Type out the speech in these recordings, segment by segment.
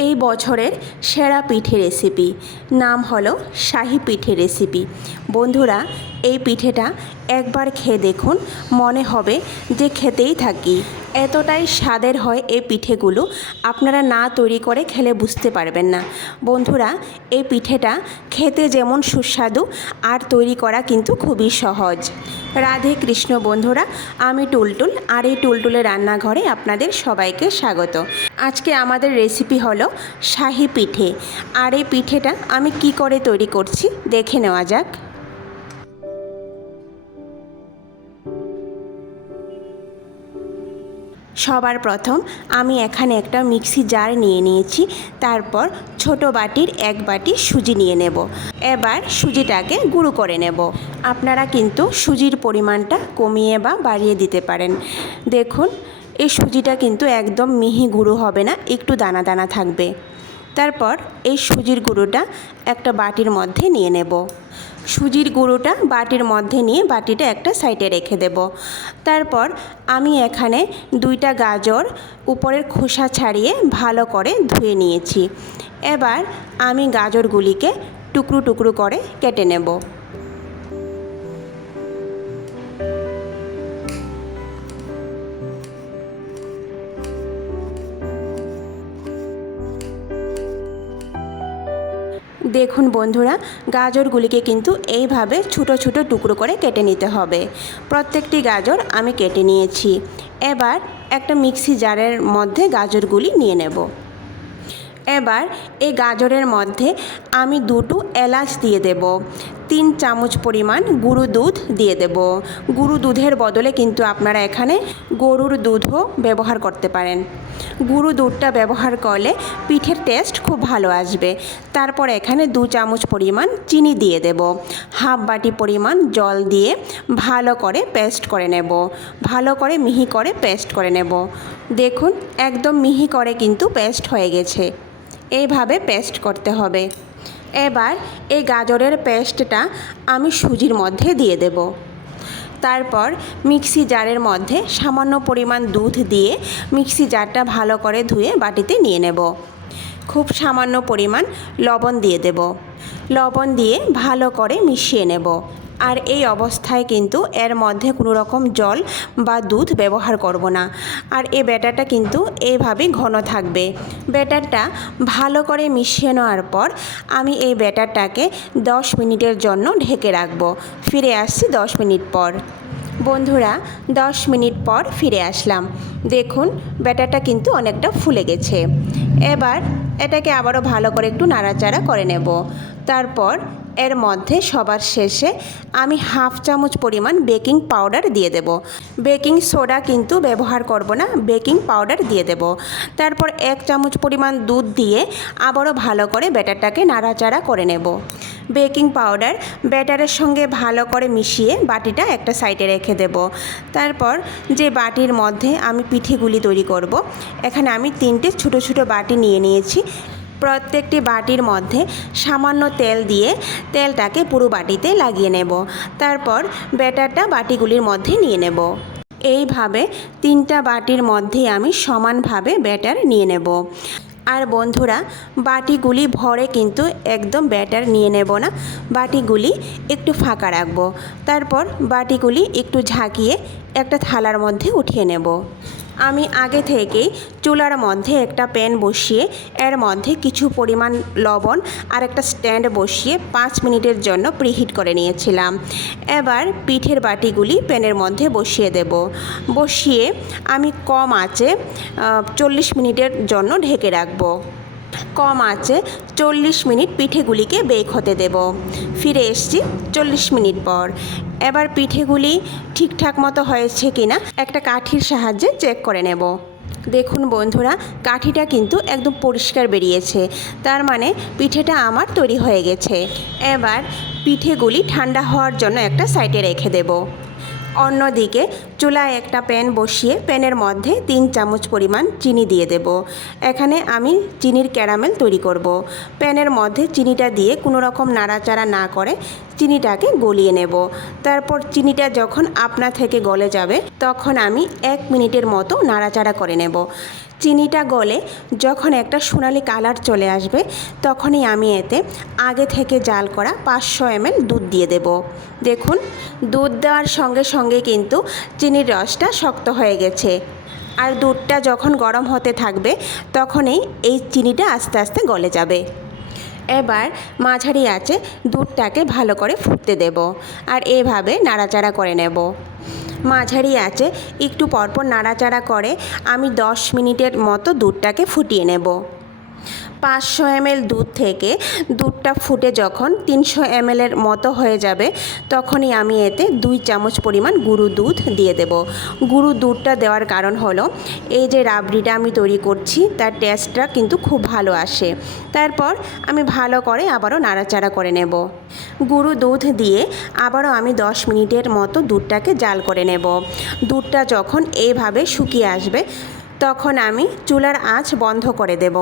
এই বছরের সেরা পিঠে রেসিপি নাম হলো শাহি পিঠে রেসিপি বন্ধুরা এই পিঠেটা একবার খেয়ে দেখুন, মনে হবে যে খেতেই থাকি। এতটাই স্বাদের হয় এই পিঠেগুলো, আপনারা না তৈরি করে খেলে বুঝতে পারবেন না। বন্ধুরা, এই পিঠেটা খেতে যেমন সুস্বাদু, আর তৈরি করা কিন্তু খুবই সহজ। রাধে কৃষ্ণ বন্ধুরা, আমি টুলটুল, আর এই টুলটুলের রান্নাঘরে আপনাদের সবাইকে স্বাগত। আজকে আমাদের রেসিপি হলো শাহি পিঠে। আর এই পিঠেটা আমি কি করে তৈরি করছি, দেখে নেওয়া যাক। সবার প্রথম আমি এখানে একটা মিক্সি জার নিয়ে নিয়েছি, তারপর ছোট বাটির এক বাটি সুজি নিয়ে নেব। এবার সুজিটাকে গুঁড়ো করে নেব। আপনারা কিন্তু সুজির পরিমাণটা কমিয়ে বা বাড়িয়ে দিতে পারেন। দেখুন, এই সুজিটা কিন্তু একদম মিহি গুঁড়ো হবে না, একটু দানা দানা থাকবে। তারপর এই সুজির গুঁড়োটা একটা বাটির মধ্যে নিয়ে নেব। সুজির গুঁড়োটা বাটির মধ্যে নিয়ে বাটিটা একটা সাইডে রেখে দেব। তারপর আমি এখানে দুইটা গাজর উপরের খোসা ছাড়িয়ে ভালো করে ধুয়ে নিয়েছি। এবার আমি গাজরগুলিকে টুকরো টুকরো করে কেটে নেব। দেখুন বন্ধুরা, গাজরগুলিকে কিন্তু এইভাবে ছোটো ছোটো টুকরো করে কেটে নিতে হবে। প্রত্যেকটি গাজর আমি কেটে নিয়েছি। এবার একটা মিক্সি জারের মধ্যে গাজরগুলি নিয়ে নেব। এবার এই গাজরের মধ্যে আমি দুটো এলাচ দিয়ে দেব। তিন চামচ পরিমাণ গুঁড়ো দুধ দিয়ে দেব। গুঁড়ো দুধের বদলে কিন্তু আপনারা এখানে গরুর দুধও ব্যবহার করতে পারেন। গুঁড়ো দুধটা ব্যবহার করলে পিঠের টেস্ট খুব ভালো আসবে। তারপর এখানে দু চামচ পরিমাণ চিনি দিয়ে দেব। হাফ বাটি পরিমাণ জল দিয়ে ভালো করে পেস্ট করে নেব। ভালো করে মিহি করে পেস্ট করে নেব। দেখুন, একদম মিহি করে কিন্তু পেস্ট হয়ে গেছে। এইভাবে পেস্ট করতে হবে। এবার এই গাজরের পেস্টটা আমি সুজির মধ্যে দিয়ে দেব। তারপর মিক্সি জারের মধ্যে সামান্য পরিমাণ দুধ দিয়ে মিক্সি জারটা ভালো করে ধুয়ে বাটিতে নিয়ে নেব। খুব সামান্য পরিমাণ লবণ দিয়ে দেব। লবণ দিয়ে ভালো করে মিশিয়ে নেব। আর এই অবস্থায় কিন্তু এর মধ্যে কোনো রকম জল বা দুধ ব্যবহার করব না। আর এই ব্যাটারটা কিন্তু এইভাবেই ঘন থাকবে। ব্যাটারটা ভালো করে মিশিয়ে নেওয়ার পর আমি এই ব্যাটারটাকে দশ মিনিটের জন্য ঢেকে রাখব। ফিরে আসছি দশ মিনিট পর। বন্ধুরা, দশ মিনিট পর ফিরে আসলাম। দেখুন, ব্যাটারটা কিন্তু অনেকটা ফুলে গেছে। এবার এটাকে আবারও ভালো করে একটু নাড়াচাড়া করে নেব। তারপর এর মধ্যে সবার শেষে আমি হাফ চামচ পরিমাণ বেকিং পাউডার দিয়ে দেব। বেকিং সোডা কিন্তু ব্যবহার করব না, বেকিং পাউডার দিয়ে দেব। তারপর এক চামচ পরিমাণ দুধ দিয়ে আবারও ভালো করে ব্যাটারটাকে নাড়াচাড়া করে নেব। বেকিং পাউডার ব্যাটারের সঙ্গে ভালো করে মিশিয়ে বাটিটা একটা সাইডে রেখে দেব। তারপর যে বাটির মধ্যে আমি পিঠেগুলি তৈরি করব, এখানে আমি তিনটে ছোটো ছোটো বাটি নিয়ে নিয়েছি। প্রত্যেকটি বাটির মধ্যে সামান্য তেল দিয়ে তেলটাকে পুরো বাটিতে লাগিয়ে নেব। তারপর ব্যাটারটা বাটিগুলির মধ্যে নিয়ে নেব। এইভাবে তিনটা বাটির মধ্যে আমি সমানভাবে ব্যাটার নিয়ে নেব। আর বন্ধুরা, বাটিগুলি ভরে কিন্তু একদম ব্যাটার নিয়ে নেব না। বাটিগুলি একটু ফাঁকা রাখব। তারপর বাটিগুলি একটু ঝাঁকিয়ে একটা থালার মধ্যে উঠিয়ে নেব। আমি আগে থেকেই চুলার মধ্যে একটা প্যান বসিয়ে, এর মধ্যে কিছু পরিমাণ লবণ আর একটা স্ট্যান্ড বসিয়ে পাঁচ মিনিটের জন্য প্রিহিট করে নিয়েছিলাম। এবার পিঠের বাটিগুলি প্যানের মধ্যে বসিয়ে দেব। বসিয়ে আমি কম আঁচে চল্লিশ মিনিটের জন্য ঢেকে রাখব। কম আছে, চল্লিশ মিনিট পিঠেগুলিকে বেক হতে দেব। ফিরে এসছি চল্লিশ মিনিট পর। এবার পিঠেগুলি ঠিকঠাক মতো হয়েছে কিনা একটা কাঠির সাহায্যে চেক করে নেব। দেখুন বন্ধুরা, কাঠিটা কিন্তু একদম পরিষ্কার বেরিয়েছে। তার মানে পিঠেটা আমার তৈরি হয়ে গেছে। এবার পিঠেগুলি ঠান্ডা হওয়ার জন্য একটা সাইডে রেখে দেবো। অন্যদিকে চুলায় একটা প্যান বসিয়ে প্যানের মধ্যে তিন চামচ পরিমাণ চিনি দিয়ে দেব। এখানে আমি চিনির ক্যারামেল তৈরি করব। প্যানের মধ্যে চিনিটা দিয়ে কোনো রকম নাড়াচাড়া না করে চিনিটাকে গলিয়ে নেব। তারপর চিনিটা যখন আপনা থেকে গলে যাবে, তখন আমি এক মিনিটের মতো নাড়াচাড়া করে নেব। চিনিটা গলে যখন একটা সোনালি কালার চলে আসবে, তখনই আমি এতে আগে থেকে জাল করা পাঁচশো এমএল দুধ দিয়ে দেব। দেখুন, দুধ দেওয়ার সঙ্গে সঙ্গে কিন্তু চিনির রসটা শক্ত হয়ে গেছে। আর দুধটা যখন গরম হতে থাকবে, তখনই এই চিনিটা আস্তে আস্তে গলে যাবে। এবার মাঝারি আঁচে দুধটাকে ভালো করে ফুটতে দেব আর এভাবে নাড়াচাড়া করে নেব। মাঝারি আছে একটু পরপর নাড়াচাড়া করে আমি দশ মিনিটের মতো দুধটাকে ফুটিয়ে নেব। পাঁচশো এমএল দুধ থেকে দুধটা ফুটে যখন তিনশো এমএলের মতো হয়ে যাবে, তখনই আমি এতে দুই চামচ পরিমাণ গুঁড়ো দুধ দিয়ে দেব। গুঁড়ো দুধটা দেওয়ার কারণ হলো, এই যে রাবড়িটা আমি তৈরি করছি, তার টেস্টটা কিন্তু খুব ভালো আসে। তারপর আমি ভালো করে আবারও নাড়াচাড়া করে নেব। গুঁড়ো দুধ দিয়ে আবারও আমি দশ মিনিটের মতো দুধটাকে জাল করে নেব। দুধটা যখন এইভাবে শুকিয়ে আসবে, তখন আমি চুলার আঁচ বন্ধ করে দেব।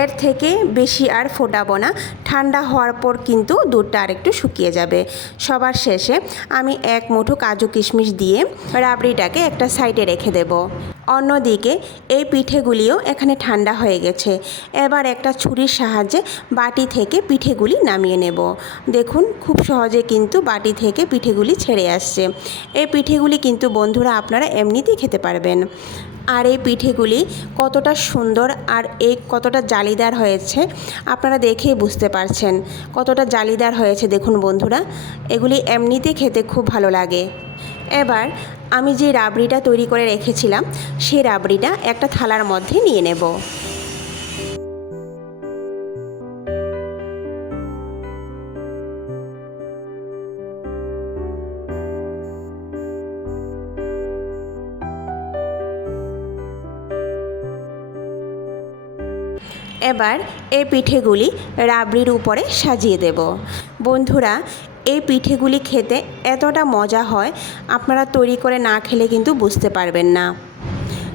এর থেকে বেশি আর ফোটাবো না। ঠান্ডা হওয়ার পর কিন্তু দুধটা আরেকটু শুকিয়ে যাবে। সবার শেষে আমি এক মুঠো কাজু কিশমিশ দিয়ে রাবড়িটাকে একটা সাইডে রেখে দেব। অন্যদিকে এই পিঠেগুলিও এখানে ঠান্ডা হয়ে গেছে। এবার একটা ছুরির সাহায্যে বাটি থেকে পিঠেগুলি নামিয়ে নেব। দেখুন, খুব সহজে কিন্তু বাটি থেকে পিঠেগুলি ছেড়ে আসছে। এই পিঠেগুলি কিন্তু বন্ধুরা আপনারা এমনিতেই খেতে পারবেন। আর এই পিঠেগুলি কতটা সুন্দর আর এই কতটা জালিদার হয়েছে আপনারা দেখেই বুঝতে পারছেন। কতটা জালিদার হয়েছে, দেখুন বন্ধুরা, এগুলি এমনিতে খেতে খুব ভালো লাগে। এবার আমি যে রাবড়িটা তৈরি করে রেখেছিলাম সেই রাবড়িটা একটা থালার মধ্যে নিয়ে নেব। এবার এই পিঠেগুলি রাবড়ির উপরে সাজিয়ে দেব। বন্ধুরা এই পিঠেগুলি খেতে এতটা মজা হয়, আপনারা তৈরি করে না খেলে কিন্তু বুঝতে পারবেন না।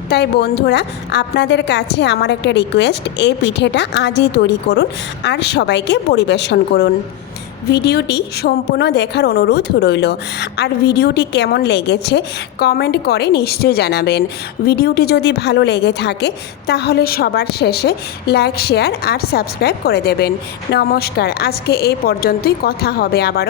তাই বন্ধুরা, আপনাদের কাছে আমার একটা রিকোয়েস্ট এই পিঠেটা আজই তৈরি করুন আর সবাইকে পরিবেশন করুন। ভিডিওটি সম্পূর্ণ দেখার অনুরোধ রইল। আর ভিডিওটি কেমন লেগেছে কমেন্ট করে নিশ্চয়ই জানাবেন। ভিডিওটি যদি ভালো লেগে থাকে, তাহলে সবার শেষে লাইক শেয়ার আর সাবস্ক্রাইব করে দেবেন। নমস্কার, আজকে এই পর্যন্তই, কথা হবে আবারও।